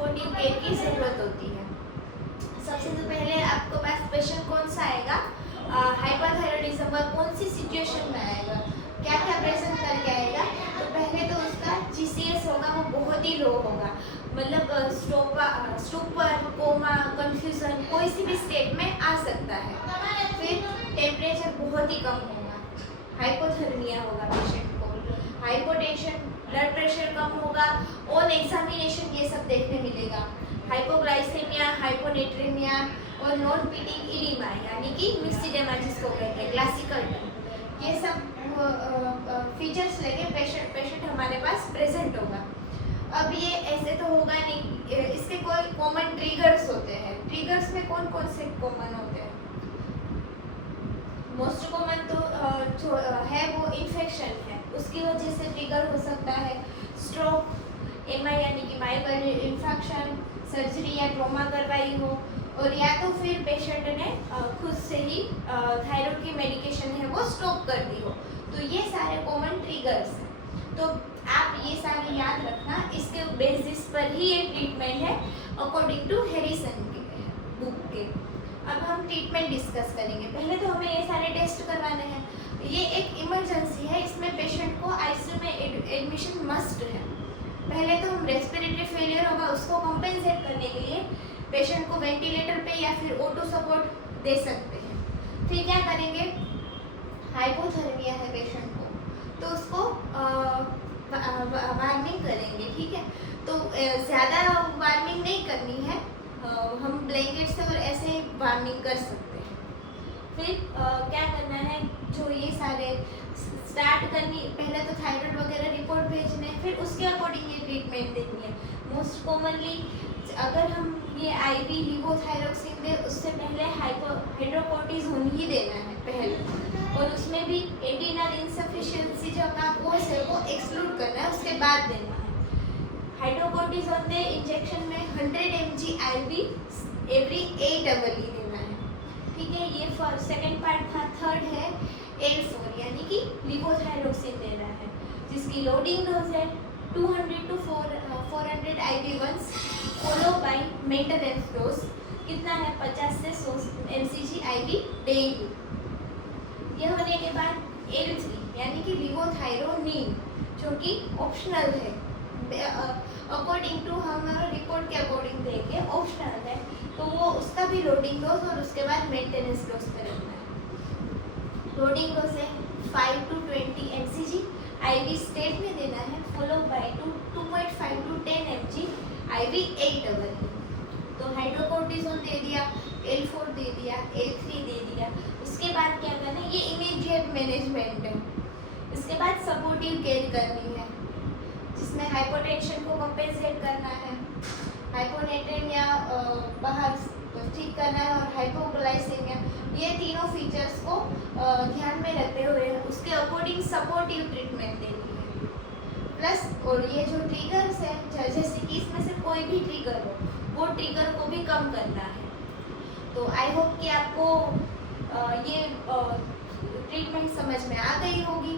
Supportive care की ज़रूरत होती है। सबसे तो पहले आपको पास पेशेंट कौन सा आएगा, हाइपोथायराइडिज्म का कौन सी सिचुएशन में आएगा, क्या क्या प्रेजेंट करके आएगा। तो पहले तो उसका जीसीएस होगा वो बहुत ही लो होगा, मतलब स्टूपर, कोमा, कंफ्यूजन कोई सी भी स्टेट में आ सकता है। फिर टेम्परेचर बहुत ही कम होगा, हाइपोथर्मिया होगा पेशेंट को, हाइपोटेंशन, ब्लड प्रेशर कम होगा, ऑन एग्जामिनेशन ये सब देखने मिलेगा। हाइपोग्लाइसेमिया, हाइपोनेट्रेमिया और नॉन पीटिंग इडिमा यानी कि मिक्स्ड इडिमा जिसको कहते हैं क्लासिकल टर्म, ये सब फीचर्स लेके पेशेंट हमारे पास प्रेजेंट होगा। अब ये ऐसे तो होगा नहीं, इसके कोई कॉमन ट्रिगर्स होते हैं। ट्रिगर्स में कौन कौन से कॉमन होते हैं? मोस्ट कॉमन तो जो है वो इन्फेक्शन है, उसकी वजह से ट्रिगर हो सकता है। स्ट्रोक, एमआई यानी कि माइग्रेन इन्फेक्शन, सर्जरी या ट्रॉमा करवाई हो, और या तो फिर पेशेंट ने खुद से ही थायराइड की मेडिकेशन है वो स्टॉप कर दी हो। तो ये सारे कॉमन ट्रिगर्स हैं, तो आप ये सारे याद रखना, इसके बेसिस पर ही ये ट्रीटमेंट है अकॉर्डिंग टू हैरिसन के बुक के। अब हम ट्रीटमेंट डिस्कस करेंगे। पहले तो हमें ये सारे टेस्ट करवाने हैं। ये एक इमरजेंसी है, इसमें पेशेंट को आईसीयू में एडमिशन मस्ट है। पहले तो हम रेस्पिरेटरी फेलियर होगा उसको कंपेंसेट करने के लिए पेशेंट को वेंटिलेटर पे या फिर O2 सपोर्ट दे सकते हैं। फिर क्या करेंगे, हाइपोथर्मिया है पेशेंट को तो उसको वार्मिंग करेंगे, ठीक है। तो ज़्यादा वार्मिंग नहीं करनी है, हम ब्लैंकेट से और ऐसे वार्मिंग कर सकते हैं। फिर क्या करना है, जो ये सारे स्टार्ट करनी, पहले तो थायराइड वगैरह रिपोर्ट भेजने, फिर उसके अकॉर्डिंग ये ट्रीटमेंट देनी है। मोस्ट कॉमनली अगर हम ये आईवी लिवोथायरोक्सिन दे, उससे पहले हाइड्रोकोर्टिजोन ही देना है पहले, और उसमें भी एडिनल इनसफिशिएंसी जो का कोर्स है वो एक्सक्लूड करना है, उसके बाद देना है। हाइड्रोकोर्टिजोन दे इंजेक्शन में 100 mg आईवी एवरी 8 hourly देना है, ठीक है। ये सेकेंड पार्ट था। थर्ड है L4 यानी कि लिवोथायरोक्सिन देना है, जिसकी लोडिंग डोज है 200 to 400 IV once, follow by maintenance dose कितना है 50 से 100 mcg IV डेली। ये होने के बाद L3 यानी कि लिवोथायरोनिन, जो कि ऑप्शनल है, अकॉर्डिंग टू हमारा रिपोर्ट के अकॉर्डिंग देंगे, ऑप्शनल है, तो वो उसका भी लोडिंग डोज और उसके बाद मेंटेनेंस डोज पे रखना है। लोडिंग डोज है 5 to 20 mcg IV स्टेट में देना है, follow by 2.5 to 10 mg IV 8 hourly। तो हाइड्रोकोर्टिजोन दे दिया, L4 दे दिया, L3 दे दिया। उसके बाद क्या करना है, ये इमीडिएट मैनेजमेंट है। इसके बाद सपोर्टिव केयर करनी है, जिसमें हाइपोटेंशन को कंपेंसेट करना है, हाइपोनेट्रेमिया बाहर ठीक करना है, और हाइपोग्लाइसेमिया, ये तीनों फीचर्स को ध्यान में रखते हुए उसके अकॉर्डिंग सपोर्टिव ट्रीटमेंट देनी है। प्लस और ये जो ट्रिगर्स है, जैसे कि इसमें से कोई भी ट्रिगर हो, वो ट्रिगर को भी कम करना है। तो आई होप कि आपको ये ट्रीटमेंट समझ में आ गई होगी।